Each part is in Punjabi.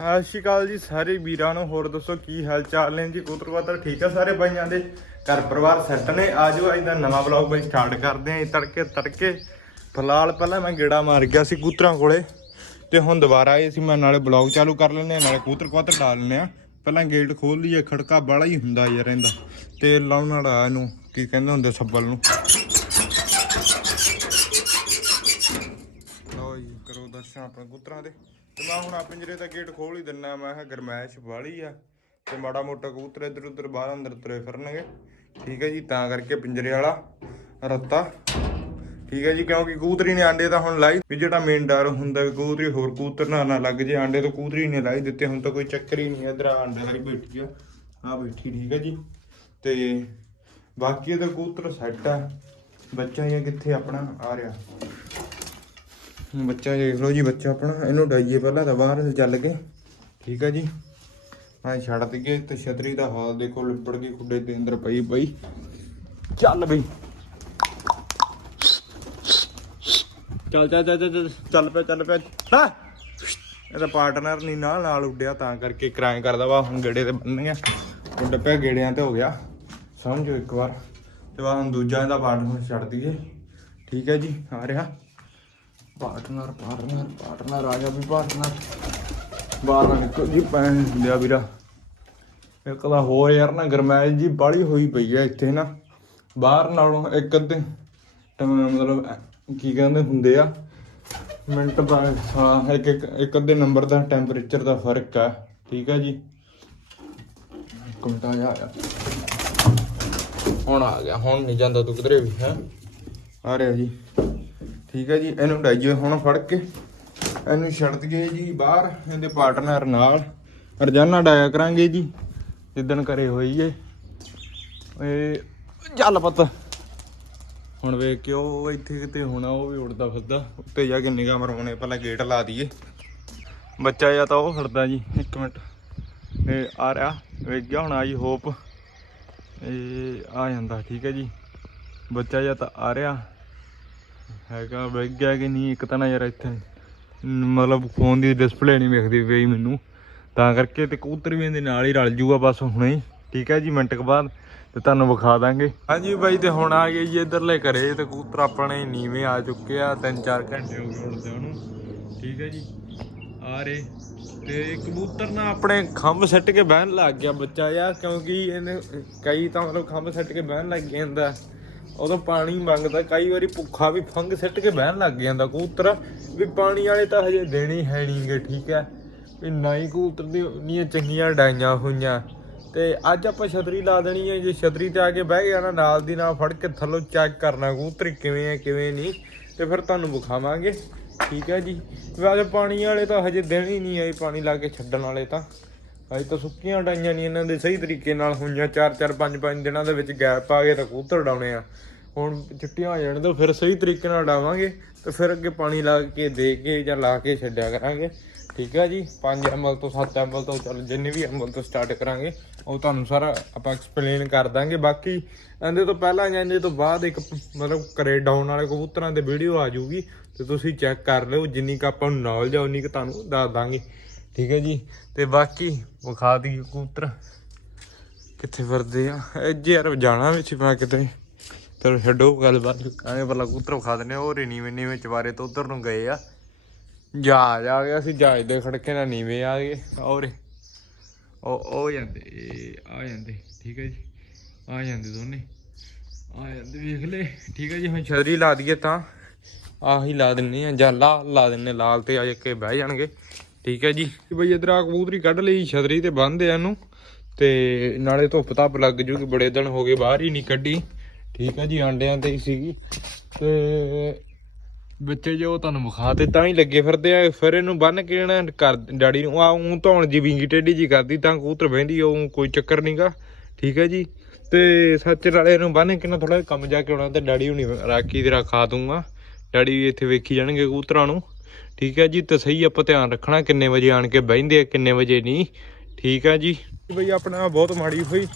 ਸਤਿ ਸ਼੍ਰੀ ਅਕਾਲ ਜੀ ਸਾਰੇ ਵੀਰਾਂ ਨੂੰ, ਹੋਰ ਦੱਸੋ ਕੀ ਹਾਲ ਚਾਲ ਨੇ ਜੀ? ਕੁਤਰਵਾਤਰ ਠੀਕ ਆ ਸਾਰੇ ਬਾਈਆਂ ਦੇ? ਘਰ ਪਰਿਵਾਰ ਸੈੱਟ ਨੇ? ਆਜੋ, ਅੱਜ ਦਾ ਨਵਾਂ ਵਲੌਗ ਬਈ ਸਟਾਰਟ ਕਰਦੇ ਆਂ ਤੜਕੇ ਤੜਕੇ। ਫਿਲਹਾਲ ਪਹਿਲਾਂ ਮੈਂ ਗੇੜਾ ਮਾਰ ਗਿਆ ਸੀ ਕੂਤਰਾਂ ਕੋਲੇ, ਤੇ ਹੁਣ ਦੁਬਾਰਾ ਆਏ ਸੀ ਮੈਂ ਨਾਲੇ ਵਲੌਗ ਚਾਲੂ ਕਰ ਲੈਂਦੇ ਹਾਂ ਨਾਲੇ ਕੂਤਰ ਕੁਤਰ ਡਾਲ ਲੈਂਦੇ ਆ। ਪਹਿਲਾਂ ਗੇਟ ਖੋਲ ਲਈਏ, ਖੜਕਾ ਬਾਲਾ ਹੀ ਹੁੰਦਾ ਯਾਰ ਇਹਦਾ। ਤੇ ਲਾਉਣ ਵਾਲਾ ਇਹਨੂੰ, ਕੀ ਕਹਿੰਦੇ ਹੁੰਦੇ ਸੱਬਲ ਨੂੰ? ਲਓ ਜੀ, ਕਰੋ ਦਰਸ਼ਨ ਆਪਣੇ ਕਬੂਤਰਾਂ ਦੇ। ਤੇ ਮੈਂ ਹੁਣ ਆ ਪਿੰਜਰੇ ਦਾ ਗੇਟ ਖੋਲ ਹੀ ਦਿੰਨਾ, ਮੈਂ ਕਿਹਾ ਗਰਮੈਸ਼ ਵਾਲੀ ਆ, ਤੇ ਮਾੜਾ ਮੋਟਾ ਕਬੂਤਰ ਇੱਧਰ ਉੱਧਰ ਬਾਹਰ ਅੰਦਰ ਤੁਰੇ ਫਿਰਨਗੇ। ਠੀਕ ਹੈ ਜੀ, ਤਾਂ ਕਰਕੇ ਪਿੰਜਰੇ ਵਾਲਾ ਰੱਤਾ। ਠੀਕ ਹੈ ਜੀ, ਕਿਉਂਕਿ ਕੂਤਰੀ ਨੇ ਆਂਡੇ ਤਾਂ ਹੁਣ ਲਾਈ ਵੀ ਜਿਹੜਾ ਮੇਨ ਡਰ ਹੁੰਦਾ ਵੀ ਕਬੂਤਰੀ ਹੋਰ ਕਬੂਤਰ ਨਾ ਨਾ ਲੱਗ ਜੇ, ਆਂਡੇ ਤਾਂ ਕੂਤਰੀ ਨੇ ਲਾਈ ਦਿੱਤੇ, ਹੁਣ ਤਾਂ ਕੋਈ ਚੱਕਰ ਹੀ ਨਹੀਂ ਇਧਰ ਆਂਡੇ ਵਾਲੀ ਬੈਠੀ ਆ ਆ ਬੈਠੀ, ਠੀਕ ਹੈ ਜੀ। ਤੇ ਬਾਕੀ ਇਹਦਾ ਕੂਤਰ ਸੈੱਟ ਆ, ਬੱਚਾ ਇਹ ਕਿੱਥੇ ਆਪਣਾ? ਆ ਰਿਹਾ। ਬੱਚਾ ਦੇਖ ਲਓ ਜੀ ਬੱਚਾ ਆਪਣਾ, ਇਹਨੂੰ ਡਾਈਏ ਪਹਿਲਾਂ ਤਾਂ ਬਾਹਰ ਚੱਲ ਕੇ। ਠੀਕ ਹੈ ਜੀ। ਮੈਂ ਛੱਡ ਦਈਏ ਤੇ ਛਤਰੀ ਦਾ ਹਾਲ ਦੇਖੋ ਲਿਪੜ ਗਈ ਖੁੱਡੇ ਦੇ ਅੰਦਰ ਪਈ ਪਈ। ਚੱਲ ਬਈ। ਚੱਲ ਚੱਲ ਚੱਲ, ਚੱਲ- ਚੱਲ ਪਿਆ ਚੱਲ ਪਿਆ। ਹਾਂ ਇਹਦਾ ਪਾਰਟਨਰ ਨਹੀਂ ਨਾਲ ਨਾਲ ਉੱਡਿਆ, ਤਾਂ ਕਰਕੇ ਕਿਰਾਏ ਕਰਦਾ ਵਾ, ਹੁਣ ਗੇੜੇ ਤੇ ਬੰਨ ਗਿਆ। ਉੱਡ ਪਿਆ, ਗੇੜਿਆਂ ਤੇ ਹੋ ਗਿਆ। ਸਮਝੋ ਇੱਕ ਵਾਰ। ਤੇ ਵਾ ਹੁਣ ਦੂਜਾ ਇਹਦਾ ਪਾਰਟਨਰ ਛੱਡ ਦਈਏ। ਠੀਕ ਹੈ ਜੀ, ਆ ਰਿਹਾ। ਪਾਰਟਨਰ ਪਾਰਟਨਰ ਪਾਰਟਨਰ, ਆ ਗਿਆ ਵੀ ਪਾਰਟਨਰ। ਬਾਹਰ ਨਾ ਨਿਕਲ ਜੀ ਪੈਣ ਲਿਆ ਵੀਰਾ। ਇੱਕ ਤਾਂ ਹੋਰ ਯਾਰ ਨਾ ਗਰਮੈਸ਼ ਜੀ ਬਾਲੀ ਹੋਈ ਪਈ ਹੈ ਇੱਥੇ ਨਾ। ਬਾਹਰ ਨਾਲੋਂ ਇੱਕ ਅੱਧੇ ਮਤਲਬ ਕੀ ਕਹਿੰਦੇ ਹੁੰਦੇ ਆ, ਮਿੰਟ ਬਾਅਦ, ਹਾਂ, ਇੱਕ ਇੱਕ ਅੱਧੇ ਨੰਬਰ ਦਾ ਟੈਂਪਰੇਚਰ ਦਾ ਫ਼ਰਕ ਆ। ਠੀਕ ਹੈ ਜੀ। ਕਮਟਾ ਜਾ। ਹੁਣ ਆ ਗਿਆ, ਹੁਣ ਨਹੀਂ ਜਾਂਦਾ ਤੂੰ ਕਿਧਰੇ ਵੀ, ਹੈ। ਆ ਰਿਹਾ ਜੀ। ਠੀਕ ਹੈ ਜੀ, ਇਹਨੂੰ ਡਾਈਏ ਹੁਣ ਫੜ ਕੇ, ਇਹਨੂੰ ਛੱਡ ਦਈਏ ਜੀ ਬਾਹਰ, ਇਹਦੇ ਪਾਰਟਨਰ ਨਾਲ। ਰੋਜ਼ਾਨਾ ਡਾਇਆ ਕਰਾਂਗੇ ਜੀ, ਜਿੱਦਣ ਘਰੇ ਹੋਈਏ। ਏ ਚੱਲ ਪੱਤ। ਹੁਣ ਵੇਖ ਕੇ ਉਹ ਇੱਥੇ ਕਿਤੇ ਹੋਣਾ, ਉਹ ਵੀ ਉੜਦਾ ਫਿਰਦਾ, ਉੱਤੇ ਜਾ ਕੇ ਨਿਗਾਹ ਮਰਵਾਉਣੇ, ਪਹਿਲਾਂ ਗੇਟ ਲਾ ਦਈਏ। ਬੱਚਾ ਜਾਂ ਤਾਂ ਉਹ ਫਿਰਦਾ ਜੀ, ਇੱਕ ਮਿੰਟ। ਇਹ ਆ ਰਿਹਾ, ਵੇਖ ਗਿਆ ਹੁਣ ਆਈ ਹੋਪ। ਇਹ ਆ ਜਾਂਦਾ, ਠੀਕ ਹੈ ਜੀ। ਬੱਚਾ ਜਾਂ ਤਾਂ ਆ ਰਿਹਾ। ਹੈਗਾ ਵੇਖ ਗਿਆ ਕਿ ਨਹੀਂ, ਇੱਕ ਤਾਂ ਨਾ ਯਾਰ ਇੱਥੇ ਮਤਲਬ ਫੋਨ ਦੀ ਡਿਸਪਲੇ ਨਹੀਂ ਵੇਖਦੀ ਪਈ ਮੈਨੂੰ। ਤਾਂ ਕਰਕੇ ਤੇ ਕਬੂਤਰ ਵੀ ਇਹਦੇ ਨਾਲ ਹੀ ਰਲ ਜੂਗਾ ਬਸ ਹੁਣੇ ਹੀ। ਠੀਕ ਹੈ ਜੀ, ਮਿੰਟ ਕੁ ਬਾਅਦ ਤੇ ਤੁਹਾਨੂੰ ਵਿਖਾ ਦਾਂਗੇ। ਹਾਂਜੀ ਬਾਈ, ਤੇ ਹੁਣ ਆ ਗਏ ਜੀ ਇਧਰਲੇ ਘਰੇ। ਤੇ ਕਬੂਤਰ ਆਪਣੇ ਨੀਵੇਂ ਆ ਚੁੱਕੇ ਆ 3-4 ਘੰਟੇ ਹੋ ਗਏ ਉੜਦੇ ਉਹਨੂੰ ਠੀਕ ਹੈ ਜੀ। ਆ ਰਹੇ। ਤੇ ਕਬੂਤਰ ਨਾ ਆਪਣੇ ਖੰਭ ਸੱਟ ਕੇ ਬਹਿਣ ਲੱਗ ਗਿਆ ਬੱਚਾ ਯਾਰ ਕਿਉਂਕਿ ਇਹਨੇ ਕਈ ਤਾਂ ਮਤਲਬ ਖੰਭ ਸੱਟ ਕੇ ਬਹਿਣ ਲੱਗ ਜਾਂਦਾ ਉਦੋਂ ਪਾਣੀ ਮੰਗਦਾ, ਕਈ ਵਾਰੀ ਭੁੱਖਾ ਵੀ ਫੰਗ ਸਿੱਟ ਕੇ ਬਹਿਣ ਲੱਗ ਜਾਂਦਾ ਕਬੂਤਰ। ਵੀ ਪਾਣੀ ਵਾਲੇ ਤਾਂ ਹਜੇ ਦੇਣੀ ਹੈ ਨਹੀਂਗੇ, ਠੀਕ ਹੈ। ਵੀ ਨਾ ਹੀ ਕਬੂਤਰ ਦੀ ਨੀਆਂ ਚੰਗੀਆਂ ਡਾਈਆਂ ਹੋਈਆਂ। ਤੇ ਅੱਜ ਆਪਾਂ ਛਤਰੀ ਲਾ ਦੇਣੀ ਹੈ, ਜੇ ਛਤਰੀ ਤੇ ਆ ਕੇ ਬਹਿ ਗਿਆ ਨਾ, ਨਾਲ ਦੀ ਨਾਲ ਫੜ ਕੇ ਥੱਲੋਂ ਚੈੱਕ ਕਰਨਾ ਕਬੂਤਰ ਕਿਵੇਂ ਹੈ, ਕਿਵੇਂ ਨਹੀਂ। ਤੇ ਫਿਰ ਤੁਹਾਨੂੰ ਵਿਖਾਵਾਂਗੇ, ਠੀਕ ਹੈ ਜੀ। ਵੈਸੇ ਪਾਣੀ ਵਾਲੇ ਤਾਂ ਹਜੇ ਦਿਨ ਹੀ ਨਹੀਂ ਆਏ, ਪਾਣੀ ਲਾ ਕੇ ਛੱਡਣ ਵਾਲੇ ਤਾਂ। ਅਜੇ ਤਾਂ ਸੁੱਕੀਆਂ ਡਾਈਆਂ ਨਹੀਂ ਇਹਨਾਂ ਦੇ, ਸਹੀ ਤਰੀਕੇ ਨਾਲ ਹੋਈਆਂ। 4 4 5 5 ਦਿਨਾਂ ਦੇ ਵਿੱਚ ਗੈਪ ਆ ਗਏ ਤਾਂ ਕਬੂਤਰ ਡਾਉਣੇ ਆ। ਹੁਣ ਛੁੱਟੀਆਂ ਹੋ ਜਾਣ ਤਾਂ ਫਿਰ ਸਹੀ ਤਰੀਕੇ ਨਾਲ ਡਾਵਾਂਗੇ ਤੇ ਫਿਰ ਅੱਗੇ ਪਾਣੀ ਲਾ ਕੇ, ਦੇ ਕੇ ਜਾਂ ਲਾ ਕੇ ਛੱਡਿਆ ਕਰਾਂਗੇ। ਠੀਕ ਆ ਜੀ? 5 ਐਮਐਲ ਤੋਂ 7 ਐਮਐਲ ਤੋਂ ਚੱਲ ਜਿੰਨੇ ਵੀ ਐਮਐਲ ਤੋਂ ਸਟਾਰਟ ਕਰਾਂਗੇ, ਉਹ ਤੁਹਾਨੂੰ ਸਾਰਾ ਆਪਾਂ ਐਕਸਪਲੇਨ ਕਰ ਦਾਂਗੇ। ਬਾਕੀ ਇਹਦੇ ਤੋਂ ਪਹਿਲਾਂ ਜਾਂ ਇਹਦੇ ਤੋਂ ਬਾਅਦ ਇੱਕ ਮਤਲਬ ਕਰੇ ਡਾਊਨ ਵਾਲੇ ਕਬੂਤਰਾਂ ਦੇ ਵੀਡੀਓ ਆ ਜਾਊਗੀ, ਤੇ ਤੁਸੀਂ ਚੈੱਕ ਕਰ ਲਿਓ, ਜਿੰਨੀ ਕ ਆਪਾਂ ਨੂੰ ਨੌਲੇਜ ਆ, ਉਨੀ ਕ ਤੁਹਾਨੂੰ ਦੱਸ ਦਾਂਗੇ। ਠੀਕ ਹੈ ਜੀ? ਤੇ ਬਾਕੀ ਵਿਖਾ ਦੀ ਕਬੂਤਰ। ਕਿੱਥੇ ਫਿਰਦੇ ਆ? ਅੱਜ ਯਾਰ ਜਾਣਾ ਵਿੱਚ ਮੈਂ ਕਿਤੇ। ਚਲੋ ਛੱਡੋ ਗੱਲਬਾਤ। ਕਾਹੇ ਪਹਿਲਾਂ ਕਬੂਤਰ ਖਾ ਦਿੰਦੇ ਆ ਉਹ ਰੇ ਨੀਵੇਂ ਨੀਵੇਂ ਚਵਾਰੇ ਤੋਂ ਉਧਰ ਨੂੰ ਗਏ ਆ। ਜਹਾਜ਼ ਆ ਗਿਆ ਅਸੀਂ ਜਹਾਜ਼ ਦੇ ਖੜਕੇ ਨਾਲ ਨੀਵੇਂ ਆ ਗਏ। ਔਰੇ ਉਹ ਉਹ ਜਾਂਦੇ ਆ ਜਾਂਦੇ, ਠੀਕ ਹੈ ਜੀ। ਆ ਜਾਂਦੇ ਦੋਨੇ। ਆ ਜਾਂਦੇ, ਵੇਖ ਲੈ। ਠੀਕ ਹੈ ਜੀ, ਹੁਣ ਛਤਰੀ ਲਾ ਦਈਏ ਤਾਂ। ਆਹੀ ਲਾ ਦਿੰਨੇ ਆ, ਜਾਂ ਲਾ ਲਾ ਦਿੰਨੇ ਲਾਲ ਤੇ ਆ ਕੇ ਬਹਿ ਜਾਣਗੇ। ਠੀਕ ਹੈ ਜੀ। ਤੇ ਬਈ ਇਧਰ ਆ ਕਬੂਤਰੀ ਕੱਢ ਲਈ, ਛਤਰੀ ਤੇ ਬੰਨਦੇ ਆ ਇਹਨੂੰ। ਤੇ ਨਾਲੇ ਧੁੱਪ ਧੱਪ ਲੱਗ ਜੂਗੀ, ਬੜੇ ਦਿਨ ਹੋ ਗਏ ਬਾਹਰ ਹੀ ਨਹੀਂ ਕੱਢੀ। ਠੀਕ ਹੈ ਜੀ, ਆਂਡਿਆਂ ਤੇ ਹੀ ਸੀਗੀ। ਤੇ ਬੱਚੇ ਜੋ ਤੁਹਾਨੂੰ ਵਿਖਾ ਤੇ ਤਾਂ ਹੀ ਲੱਗੇ ਫਿਰਦੇ ਆ, ਫਿਰ ਇਹਨੂੰ ਬੰਨ ਕੇ ਨਾ ਕਰ ਡੈਡੀ ਨੂੰ ਆ ਉਂ ਧੌਣ ਜੀ ਵਿੰਗੀ ਟੇਢੀ ਜੀ ਕਰਦੀ, ਤਾਂ ਕਬੂਤਰ ਬਹਿੰਦੀ ਉਹ ਕੋਈ ਚੱਕਰ ਨਹੀਂਗਾ ਠੀਕ ਹੈ ਜੀ, ਤੇ ਸੱਚ ਵਾਲੇ ਨੂੰ ਬੰਨ ਕੇ ਨਾ ਥੋੜਾ ਕੰਮ ਜਾ ਕੇ ਆਉਣਾ ਤੇ ਡੈਡੀ ਹੁਣੀ ਰਾਖੀ ਤੇ ਰਖਾ ਦੂੰਗਾ ਡੈਡੀ ਇੱਥੇ ਵੇਖੀ ਜਾਣਗੇ ਕਬੂਤਰਾਂ ਨੂੰ। ਠੀਕ ਹੈ ਜੀ, ਤੇ ਸਹੀ ਆਪਾਂ ਧਿਆਨ ਰੱਖਣਾ ਕਿੰਨੇ ਵਜੇ ਆਣ ਕੇ ਬਹਿੰਦੇ ਆ, ਕਿੰਨੇ ਵਜੇ ਨਹੀਂ। ਠੀਕ ਹੈ ਜੀ, ਬਈ ਆਪਣਾ ਬਹੁਤ ਮਾੜੀ ਹੋਈ।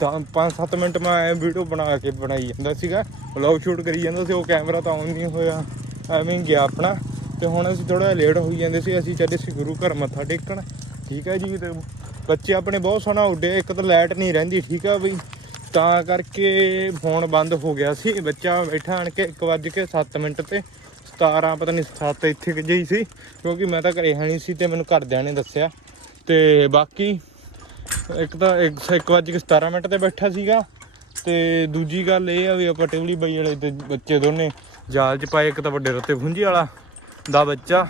5-7 ਮਿੰਟ ਮੈਂ ਐ ਵੀਡੀਓ ਬਣਾ ਕੇ ਬਣਾਈ ਜਾਂਦਾ ਸੀਗਾ। ਵਲੌਗ ਸ਼ੂਟ ਕਰੀ ਜਾਂਦਾ ਸੀ, ਉਹ ਕੈਮਰਾ ਤਾਂ ਆਨ ਨਹੀਂ ਹੋਇਆ। ਐਵੇਂ ਗਿਆ ਆਪਣਾ। ਤੇ ਹੁਣ ਅਸੀਂ ਥੋੜਾ ਲੇਟ ਹੋਈ ਜਾਂਦੇ ਸੀ, ਅਸੀਂ ਚੱਲੇ ਸੀ ਗੁਰੂ ਘਰ ਮੱਥਾ ਟੇਕਣ। ਠੀਕ ਹੈ ਜੀ, ਤੇ ਬੱਚੇ ਆਪਣੇ ਬਹੁਤ ਸੋਹਣਾ ਉੱਡੇ, ਇੱਕ ਤਾਂ ਲਾਈਟ ਨਹੀਂ ਰਹਿੰਦੀ, ਠੀਕ ਆ ਬਈ। ਤਾਂ ਕਰਕੇ ਫੋਨ ਬੰਦ ਹੋ ਗਿਆ ਸੀ। ਬੱਚਾ ਬੈਠਾ ਆਣ ਕੇ 1:07 ਮਿੰਟ ਤੇ। 17 ਪਤਾ ਨਹੀਂ 7 ਇੱਥੇ ਜਿਹੀ ਸੀ, ਕਿਉਂਕਿ ਮੈਂ ਤਾਂ ਘਰੇ ਹੈ ਨਹੀਂ ਸੀ ਤੇ ਮੈਨੂੰ ਘਰਦਿਆਂ ਨੇ ਦੱਸਿਆ। ਤੇ ਬਾਕੀ ਇੱਕ ਤਾਂ 1:17 ਮਿੰਟ ਤੇ ਬੈਠਾ ਸੀਗਾ ਤੇ ਦੂਜੀ ਗੱਲ ਇਹ ਆ ਵੀ ਆਪਾਂ ਟਿਵਲੀ ਬਾਈ ਵਾਲੇ ਤੇ ਬੱਚੇ ਦੋਨੇ ਜਾਲ 'ਚ ਪਾਏ, ਇੱਕ ਤਾਂ ਵੱਡੇ ਰੱਤੇ ਫੁੰਜੀ ਵਾਲਾ ਦਾ ਬੱਚਾ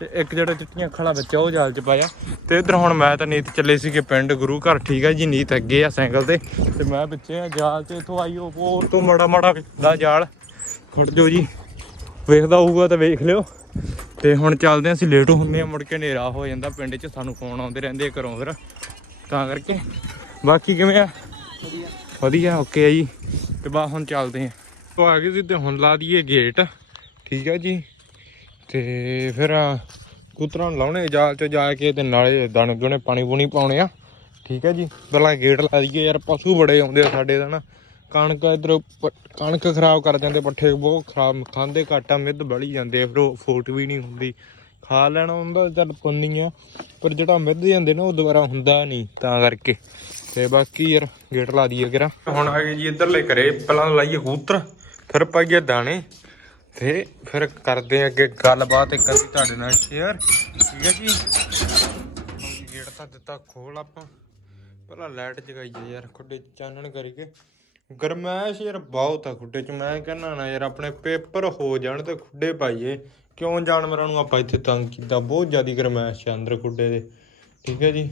ਤੇ ਇੱਕ ਜਿਹੜਾ ਚਿੱਟੀਆਂ ਅੱਖਾਂ ਵਾਲਾ ਬੱਚਾ ਉਹ ਜਾਲ 'ਚ ਪਾਇਆ। ਤੇ ਇਧਰ ਹੁਣ ਮੈਂ ਤਾਂ ਨੀਤ ਚੱਲੇ ਸੀਗੇ ਪਿੰਡ, ਗੁਰੂ ਘਰ, ਠੀਕ ਆ ਜੀ, ਨੀਤ ਅੱਗੇ ਆ ਸਾਈਕਲ ਤੇ। ਤੇ ਮੈਂ ਪਿੱਛੇ ਆ ਜਾਲ 'ਚ, ਇਥੋਂ ਆਈ ਉਹ ਉਹ ਤੋਂ ਮੜਾ ਮੜਾ ਦਾ ਜਾਲ। ਖੜ ਜੋ ਜੀ, ਵੇਖਦਾ ਹੋਊਗਾ ਤਾਂ ਵੇਖ ਲਿਓ। ਤੇ ਹੁਣ ਚੱਲਦੇ ਹਾਂ ਅਸੀਂ ਲੇਟ ਹੁੰਦੇ ਆ, ਮੁੜ ਕੇ ਹਨੇਰਾ ਹੋ ਜਾਂਦਾ, ਪਿੰਡ 'ਚ ਸਾਨੂੰ ਫੋਨ ਆਉਂਦੇ ਰਹਿੰਦੇ ਘਰੋਂ ਫਿਰ। ਤਾਂ ਕਰਕੇ। ਬਾਕੀ ਕਿਵੇਂ ਆ? ਵਧੀਆ। ਓਕੇ ਆ ਜੀ। ਤੇ ਬਾ ਹੁਣ ਚੱਲਦੇ ਆ। ਤੋਂ ਆ ਗਏ ਸੀ ਤੇ ਹੁਣ ਲਾ ਦਈਏ ਗੇਟ ਠੀਕ ਆ ਜੀ। ਤੇ ਫਿਰ ਕੁਤਰਾਂ ਨੂੰ ਲਾਉਣੇ ਜਾਲ ਚ ਜਾ ਕੇ ਤੇ ਨਾਲੇ ਦਾਣੇ ਦੁਣੇ ਪਾਣੀ ਪੂਣੀ ਪਾਉਣੇ ਆ। ਠੀਕ ਹੈ ਜੀ। ਪਹਿਲਾਂ ਗੇਟ ਲਾ ਦਈਏ। ਯਾਰ ਪਸ਼ੂ ਬੜੇ ਆਉਂਦੇ ਆ ਸਾਡੇ ਦਾ ਨਾ। ਕਣਕ ਇਧਰ ਕਣਕ ਖਰਾਬ ਕਰ ਜਾਂਦੇ ਪੱਠੇ ਬਹੁਤ ਖਰਾਬ। ਖਾਂਦੇ ਘਾਟਾ ਮਿੱਧ ਬੜੀ ਜਾਂਦੇ ਆ, ਫਿਰ ਉਹ ਫੋਟ ਵੀ ਨਹੀਂ ਹੁੰਦੀ। ਖਾ ਲੈਣਾ ਹੁੰਦਾ, ਚੱਲ ਪੁੰਨੀ ਆ ਪਰ ਜਿਹੜਾ ਮਿੱਧ ਜਾਂਦੇ ਨਾ, ਉਹ ਦੁਬਾਰਾ ਹੁੰਦਾ ਨਹੀਂ, ਤਾਂ ਕਰਕੇ। ਤੇ ਬਾਕੀ ਯਾਰ, ਗੇਟ ਲਾ ਦਈਏ ਕਿਰਾ ਹੁਣ ਆ ਗਏ ਜੀ ਇੱਧਰਲੇ ਘਰੇ, ਪਹਿਲਾਂ ਲਾਈਏ ਕਬੂਤਰ, ਫਿਰ ਪਾਈਏ ਦਾਣੇ। ਤੇ ਫਿਰ ਕਰਦੇ ਆ ਅੱਗੇ ਗੱਲਬਾਤ ਇੱਕ ਅੱਧੀ ਤੁਹਾਡੇ ਨਾਲ ਸ਼ੇਅਰ ਠੀਕ ਹੈ ਜੀ? ਗੇਟ ਤਾਂ ਦਿੱਤਾ ਖੋਲ ਆਪਾਂ। ਪਹਿਲਾਂ ਲਾਈਟ ਜਗਾਈਏ ਯਾਰ, ਖੁੱਡੇ ਚਾਨਣ ਕਰੀਏ ਗਰਮੈਸ਼ ਯਾਰ ਬਹੁਤ ਆ ਖੁੱਡੇ 'ਚ, ਮੈਂ ਕਹਿੰਦਾ ਨਾ ਯਾਰ, ਆਪਣੇ ਪੇਪਰ ਹੋ ਜਾਣ ਤੇ ਖੁੱਡੇ ਪਾਈਏ। ਕਿਉਂ ਜਾਨਵਰਾਂ ਨੂੰ ਆਪਾਂ ਇੱਥੇ ਤੰਗ ਕੀਤਾ? ਬਹੁਤ ਜ਼ਿਆਦਾ ਗਰਮੈਸ਼ ਹੈ ਅੰਦਰ ਗੁੱਡੇ ਦੇ। ਠੀਕ ਹੈ ਜੀ?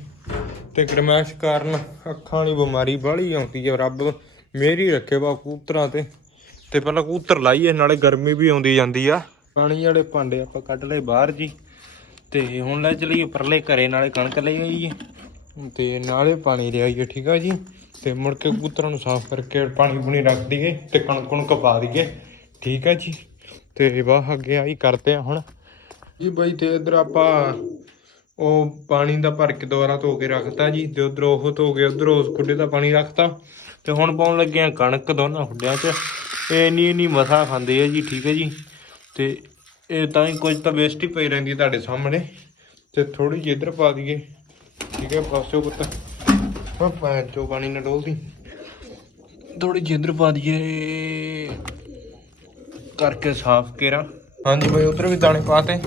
ਤੇ ਗਰਮੈਸ਼ ਕਾਰਨ ਅੱਖਾਂ ਵਾਲੀ ਬਿਮਾਰੀ ਬਾਹਲੀ ਆਉਂਦੀ ਹੈ ਰੱਬ ਮੇਰੀ ਰੱਖੇ ਬਾ ਕਬੂਤਰਾਂ ਤੇ। ਤੇ ਪਹਿਲਾਂ ਕੂਤਰ ਲਾਈਏ, ਨਾਲੇ ਗਰਮੀ ਵੀ ਆਉਂਦੀ ਜਾਂਦੀ ਆ। ਪਾਣੀ ਵਾਲੇ ਭਾਂਡੇ ਆਪਾਂ ਕੱਢ ਲਏ ਬਾਹਰ ਜੀ। ਤੇ ਹੁਣ ਲੈ ਚਲੀਏ ਪਰਲੇ ਘਰੇ, ਨਾਲੇ ਕਣਕ ਲਈ ਆਈਏ। ਤੇ ਨਾਲੇ ਪਾਣੀ ਲਿਆਈਏ ਠੀਕ ਆ ਜੀ? ਤੇ ਮੁੜ ਕੇ ਕਬੂਤਰਾਂ ਨੂੰ ਸਾਫ਼ ਕਰਕੇ ਪਾਣੀ ਪੁਣੀ ਰੱਖ ਦਈਏ ਤੇ ਕਣਕ ਕਣਕ ਪਾ ਦਈਏ। ਠੀਕ ਆ ਜੀ? ਤੇ ਵਾਹ ਅੱਗੇ ਆਈ ਕਰਦੇ ਆ ਹੁਣ। ਜੀ ਬਾਈ ਤੇ ਇਧਰ ਆਪਾਂ ਉਹ ਪਾਣੀ ਦਾ ਭਰ ਕੇ ਦੁਬਾਰਾ ਧੋ ਕੇ ਰੱਖਤਾ ਜੀ ਤੇ ਉਧਰ ਉਹ ਧੋ ਕੇ ਉਧਰ ਉਸ ਖੁੱਡੇ ਦਾ ਪਾਣੀ ਰੱਖਤਾ ਤੇ ਹੁਣ ਪਾਉਣ ਲੱਗੇ ਆ ਕਣਕ ਦੋਨਾਂ ਖੁੱਡਿਆਂ 'ਚ। ਇਹ ਇੰਨੀ ਇੰਨੀ ਮਸਾ ਖਾਂਦੇ ਆ ਜੀ, ਠੀਕ ਹੈ ਜੀ। ਤੇ ਇਹ ਤਾਂ ਹੀ ਕੁਝ ਤਾਂ ਵੇਸਟ ਹੀ ਪਈ ਰਹਿੰਦੀ ਤੁਹਾਡੇ ਸਾਹਮਣੇ। ਤੇ ਥੋੜੀ ਜਿਹੀ ਇੱਧਰ ਪਾ ਦਈਏ। ਠੀਕ ਹੈ ਪਾਸਿਓ ਪੁੱਤ। ਮੈਂ ਪੈਰ ਚੋਂ ਪਾਣੀ ਨਾ ਡੋਲਦੀ ਥੋੜੀ ਜਿਹੀ ਇੱਧਰ ਪਾ ਦਈਏ। ਕਰਕੇ ਸਾਫ਼ ਕੇਰਾ। ਹਾਂਜੀ ਬਈ, ਉਧਰ ਵੀ ਦਾਣੇ ਪਾਤੇ।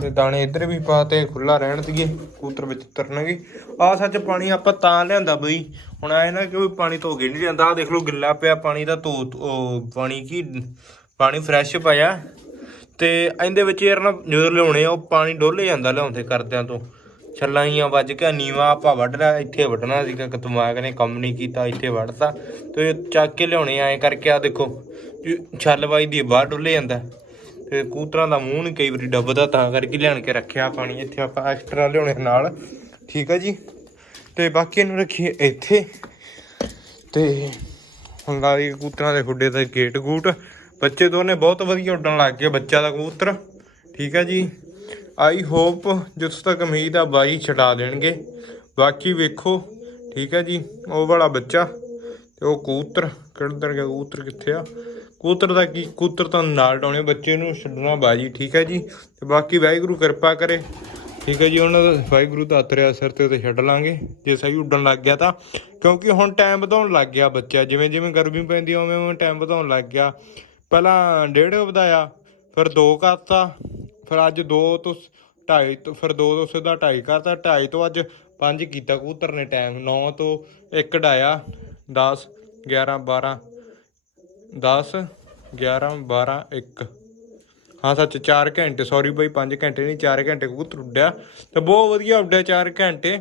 ਤੇ ਦਾਣੇ ਇੱਧਰ ਵੀ ਪਾਤੇ ਖੁੱਲਾ ਰਹਿਣ ਦੀਏ ਕੂਤਰ ਵਿੱਚ ਤਰਨਗੇ ਆ ਸੱਚ ਪਾਣੀ ਆਪਾਂ ਤਾਂ ਲਿਆਂਦਾ ਬਈ। ਹੁਣ ਆਏ ਨਾ ਕਿ ਪਾਣੀ ਧੋ ਕੇ ਨਹੀਂ ਜਾਂਦਾ ਆ ਦੇਖ ਲਓ, ਗਿੱਲਾ ਪਿਆ ਪਾਣੀ ਦਾ ਧੋ ਉਹ ਪਾਣੀ ਕੀ, ਪਾਣੀ ਫਰੈਸ਼ ਪਾਇਆ। ਤੇ ਇਹਦੇ ਵਿੱਚ ਯਾਰ ਨਾ ਜਦੋਂ ਲਿਆਉਣੇ ਆ, ਉਹ ਪਾਣੀ ਡੋਲੇ ਜਾਂਦਾ ਲਿਆਉਂਦੇ ਕਰਦਿਆਂ ਤੋਂ। ਛੱਲਾਂ ਹੀ ਵੱਜ ਕੇ ਨੀਵਾ ਆਪਾਂ ਵੱਢ ਲਿਆ, ਇੱਥੇ ਵੱਢਣਾ ਸੀਗਾ ਕਿ ਦਿਮਾਗ ਨੇ ਕੰਮ ਨਹੀਂ ਕੀਤਾ, ਇੱਥੇ ਵੱਢਤਾ। ਤੇ ਚੱਕ ਕੇ ਲਿਆਉਣੇ, ਐਂ ਕਰਕੇ ਆ ਦੇਖੋ ਛੱਲ ਵੱਜਦੀ ਬਾਹਰ ਡੁੱਲੇ ਜਾਂਦਾ। ਤੇ ਕੂਤਰਾਂ ਦਾ ਮੂੰਹ ਨਹੀਂ ਕਈ ਵਾਰੀ ਡੱਬਦਾ, ਤਾਂ ਕਰਕੇ ਲਿਆਣ ਕੇ ਰੱਖਿਆ ਪਾਣੀ, ਇੱਥੇ ਆਪਾਂ ਐਕਸਟਰਾ ਲਿਆਉਣੇ ਨਾਲ। ਠੀਕ ਆ ਜੀ? ਤੇ ਬਾਕੀ ਇਹਨੂੰ ਰੱਖੀਏ ਇੱਥੇ। ਤੇ ਹੁਣ ਲਾ ਕੂਤਰਾਂ ਦੇ ਖੁੱਡੇ ਤੇ ਗੇਟ ਗੂਟ ਬੱਚੇ ਦੋਨੇ ਬਹੁਤ ਵਧੀਆ ਉੱਡਣ ਲੱਗ ਗਏ, ਬੱਚਾ ਦਾ ਕਬੂਤਰ ਠੀਕ ਹੈ ਜੀ? ਆਈ ਹੋਪ ਜਿੱਥੋਂ ਤੱਕ ਉਮੀਦ ਆ ਬਾਈ ਛਡਾ ਦੇਣਗੇ। ਬਾਕੀ ਵੇਖੋ, ਠੀਕ ਹੈ ਜੀ, ਉਹ ਵਾਲਾ ਬੱਚਾ ਤੇ ਉਹ ਕਬੂਤਰ ਕਿੱਧਰ ਗਿਆ, ਕੂਤਰ ਕਿੱਥੇ ਆ? ਕੂਤਰ ਦਾ ਕੀ, ਕੂਤਰ ਤਾਂ ਨਾਲ ਡਾਉਣੇ, ਬੱਚੇ ਨੂੰ ਛੱਡਣਾ ਬਾਜੀ, ਠੀਕ ਹੈ ਜੀ। ਤੇ ਬਾਕੀ ਵਾਹਿਗੁਰੂ ਕਿਰਪਾ ਕਰੇ, ਠੀਕ ਹੈ ਜੀ, ਉਹਨਾਂ ਦਾ ਵਾਹਿਗੁਰੂ ਦਾ ਅਤਰਿਆ ਸਿਰ ਤੇ ਤੇ ਛੱਡ ਲਾਂਗੇ, ਜੇ ਸਹੀ ਉੱਡਣ ਲੱਗ ਗਿਆ ਤਾਂ। ਕਿਉਂਕਿ ਹੁਣ ਟਾਈਮ ਵਧਾਉਣ ਲੱਗ ਗਿਆ ਬੱਚਾ, ਜਿਵੇਂ ਜਿਵੇਂ ਗਰਮੀ ਪੈਂਦੀ, ਉਵੇਂ ਉਵੇਂ ਟਾਈਮ ਵਧਾਉਣ ਲੱਗ ਗਿਆ। ਪਹਿਲਾਂ ਡੇਢ ਵਧਾਇਆ, ਫਿਰ 2 ਕਰਤਾ ਫਿਰ ਅੱਜ 2 ਤੋਂ 2.5 ਤੋਂ, ਫਿਰ 2 ਤੋਂ ਸਿੱਧਾ 2.5 ਕਰਤਾ 2.5 ਤੋਂ ਅੱਜ 5 ਕੀਤਾ ਕਬੂਤਰ ਨੇ ਟਾਈਮ 9 ਤੋਂ 1 ਡਾਇਆ 10 11 12 10 11 12 1 ਹਾਂ ਸੱਚ 4 ਘੰਟੇ ਸੌਰੀ ਬਾਈ 5 ਘੰਟੇ ਨਹੀਂ 4 ਘੰਟੇ ਕਬੂਤਰ ਉੱਡਿਆ ਤੇ ਬਹੁਤ ਵਧੀਆ ਉੱਡਿਆ 4 ਘੰਟੇ।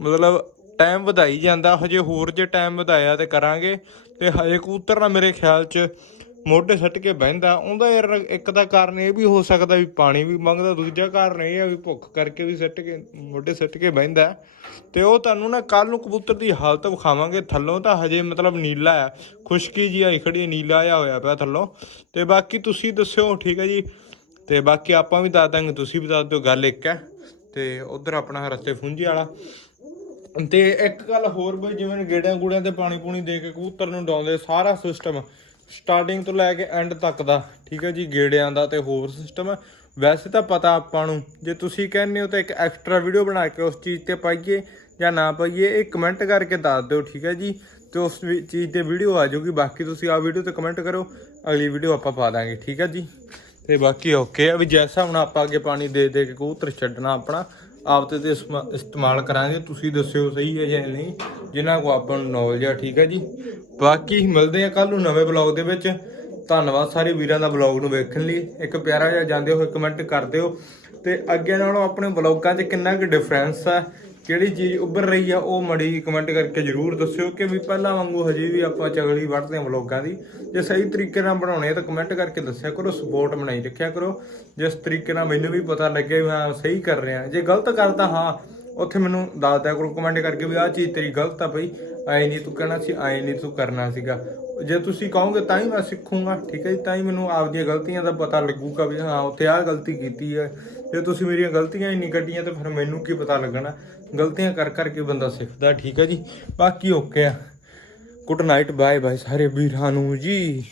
ਮਤਲਬ ਟਾਈਮ ਵਧਾਈ ਜਾਂਦਾ, ਹਜੇ ਹੋਰ ਜੇ ਟਾਈਮ ਵਧਾਇਆ ਤੇ ਕਰਾਂਗੇ ਤੇ ਹਜੇ ਕਬੂਤਰ ਨਾ ਮੇਰੇ ਖਿਆਲ 'ਚ ਮੋਢੇ ਸੱਟ ਕੇ ਬਹਿੰਦਾ, ਉਹਦਾ ਯਾਰ ਇੱਕ ਦਾ ਕਾਰਨ ਇਹ ਵੀ ਹੋ ਸਕਦਾ ਵੀ ਪਾਣੀ ਵੀ ਮੰਗਦਾ, ਦੂਜਾ ਕਾਰਨ ਇਹ ਆ ਵੀ ਭੁੱਖ ਕਰਕੇ ਵੀ ਸੱਟ ਕੇ, ਮੋਢੇ ਸੱਟ ਕੇ ਬਹਿੰਦਾ। ਤੇ ਉਹ ਤੁਹਾਨੂੰ ਨਾ ਕੱਲ ਨੂੰ ਕਬੂਤਰ ਦੀ ਹਾਲਤ ਵਿਖਾਵਾਂਗੇ। ਥੱਲੋਂ ਤਾਂ ਹਜੇ ਮਤਲਬ ਨੀਲਾ ਆ, ਖੁਸ਼ਕੀ ਜੀ ਆਈ ਖੜੀ ਨੀਲਾ ਆ ਹੋਇਆ ਪਿਆ ਥੱਲੋਂ। ਤੇ ਬਾਕੀ ਤੁਸੀਂ ਦੱਸਿਓ, ਠੀਕ ਹੈ ਜੀ? ਤੇ ਬਾਕੀ ਆਪਾਂ ਵੀ ਦੱਸ ਦਾਂਗੇ, ਤੁਸੀਂ ਵੀ ਦੱਸ ਦਿਓ, ਗੱਲ ਇੱਕ ਹੈ। ਤੇ ਉਧਰ ਆਪਣਾ ਰਸਤੇ ਫੁੰਜੀ ਵਾਲਾ। ਤੇ ਇੱਕ ਗੱਲ ਹੋਰ ਬਈ, ਜਿਵੇਂ ਗੇੜਿਆਂ ਗੂੜਿਆਂ ਤੇ ਪਾਣੀ ਪੂਣੀ ਦੇ ਕੇ ਕਬੂਤਰ ਨੂੰ ਡਾਉਂਦੇ, ਸਾਰਾ ਸਿਸਟਮ ਸਟਾਰਟਿੰਗ ਤੋਂ ਲੈ ਕੇ ਐਂਡ ਤੱਕ ਦਾ, ਠੀਕ ਹੈ ਜੀ, ਗੇੜਿਆਂ ਦਾ ਤੇ ਹੋਰ ਸਿਸਟਮ ਹੈ। ਵੈਸੇ ਤਾਂ ਪਤਾ ਆਪਾਂ ਨੂੰ, ਜੇ ਤੁਸੀਂ ਕਹਿੰਦੇ ਹੋ ਤਾਂ ਇੱਕ ਐਕਸਟਰਾ ਵੀਡੀਓ ਬਣਾ ਕੇ ਉਸ ਚੀਜ਼ ਤੇ ਪਾਈਏ ਜਾਂ ਨਾ ਪਾਈਏ, ਇਹ ਕਮੈਂਟ ਕਰਕੇ ਦੱਸ ਦਿਓ, ਠੀਕ ਹੈ ਜੀ। ਤੇ ਉਸ ਵੀ- ਚੀਜ਼ ਤੇ ਵੀਡੀਓ ਆ ਜਾਊਗੀ, ਬਾਕੀ ਤੁਸੀਂ ਆ ਵੀਡੀਓ ਤੇ ਕਮੈਂਟ ਕਰੋ, ਅਗਲੀ ਵੀਡੀਓ ਆਪਾਂ ਪਾ ਦਾਂਗੇ, ਠੀਕ ਹੈ ਜੀ। ਤੇ ਬਾਕੀ ਓਕੇ ਆ, ਵੀ ਜੈਸਾ ਹੁਣ ਆਪਾਂ ਅੱਗੇ ਪਾਣੀ ਦੇ ਦੇ ਕੇ ਕਬੂਤਰ ਛੱਡਣਾ ਆਪਣਾ ਆਪਦੇ ਤੇ ਤੇ ਇਸਤੇਮਾਲ ਕਰਾਂਗੇ, ਤੁਸੀਂ ਦੱਸਿਓ ਸਹੀ ਹੈ ਜਾਂ ਨਹੀਂ। ਜਿਨ੍ਹਾਂ ਕੋ ਆਪਾਂ ਨੂੰ ਨੌਲੇਜ ਆ, ਠੀਕ ਹੈ ਜੀ। ਬਾਕੀ ਮਿਲਦੇ ਆ ਕੱਲ ਨੂੰ ਨਵੇਂ ਬਲੌਗ ਦੇ ਵਿੱਚ। ਧੰਨਵਾਦ ਸਾਰੇ ਵੀਰਾਂ ਦਾ ਬਲੌਗ ਨੂੰ ਵੇਖਣ ਲਈ। ਇੱਕ ਪਿਆਰਾ ਜਿਹਾ ਜਾਂਦੇ ਹੋਏ ਕਮੈਂਟ ਕਰ ਦਿਓ। ਤੇ ਅੱਗੇ ਨਾਲੋਂ ਆਪਣੇ ਬਲੌਗਾਂ 'ਚ ਕਿੰਨਾ ਕੁ ਡਿਫਰੈਂਸ ਆ? ਕਿਹੜੀ ਚੀਜ਼ ਉੱਭਰ ਰਹੀ ਆ, ਉਹ ਮੜੀ ਕਮੈਂਟ ਕਰਕੇ ਜਰੂਰ ਦੱਸਿਓ ਕਿ ਵੀ ਪਹਿਲਾਂ ਵਾਂਗੂ ਹਜੇ ਵੀ ਆਪਾਂ ਚਗਲੀ ਵੜਦੇ ਹਾਂ ਬਲੌਗਾਂ ਦੀ। ਜੇ ਸਹੀ ਤਰੀਕੇ ਨਾਲ ਬਣਾਉਣੇ ਆ ਤਾਂ ਕਮੈਂਟ ਕਰਕੇ ਦੱਸਿਆ ਕਰੋ ਸਪੋਰਟ ਬਣਾਈ ਰੱਖਿਆ ਕਰੋ। ਜਿਸ ਤਰੀਕੇ ਨਾਲ ਮੈਨੂੰ ਵੀ ਪਤਾ ਲੱਗੇ ਵੀ ਹਾਂ, ਸਹੀ ਕਰ ਰਿਹਾ। ਜੇ ਗਲਤ ਕਰਦਾ ਹਾਂ ਉੱਥੇ ਮੈਨੂੰ ਦੱਸ ਦਿਆ ਕਰੋ ਕਮੈਂਟ ਕਰਕੇ ਵੀ ਆਹ ਚੀਜ਼ ਤੇਰੀ ਗਲਤ ਆ ਬਈ ਐ ਨਹੀਂ ਤੂੰ ਕਹਿਣਾ ਸੀ ਐ ਨਹੀਂ ਤੂੰ ਕਰਨਾ ਸੀਗਾ। ਜੇ ਤੁਸੀਂ ਕਹੋਗੇ ਤਾਂ ਹੀ ਮੈਂ ਸਿੱਖੂੰਗਾ, ਠੀਕ ਹੈ ਜੀ, ਤਾਂ ਹੀ ਮੈਨੂੰ ਆਪਦੀਆਂ ਗਲਤੀਆਂ ਦਾ ਪਤਾ ਲੱਗੂਗਾ ਵੀ ਹਾਂ, ਉੱਥੇ ਆਹ ਗਲਤੀ ਕੀਤੀ ਹੈ। ਜੇ ਤੁਸੀਂ ਮੇਰੀਆਂ ਗਲਤੀਆਂ ਹੀ ਨਹੀਂ ਕੱਢੀਆਂ ਤਾਂ ਫਿਰ ਮੈਨੂੰ ਕੀ ਪਤਾ ਲੱਗਣਾ? ਗਲਤੀਆਂ ਕਰ ਕਰਕੇ ਬੰਦਾ ਸਿੱਖਦਾ, ਠੀਕ ਹੈ ਜੀ। ਬਾਕੀ ਓਕੇ ਆ। ਗੁੱਡ ਨਾਈਟ ਬਾਏ ਬਾਏ ਸਾਰੇ ਵੀਰਾਂ ਨੂੰ ਜੀ।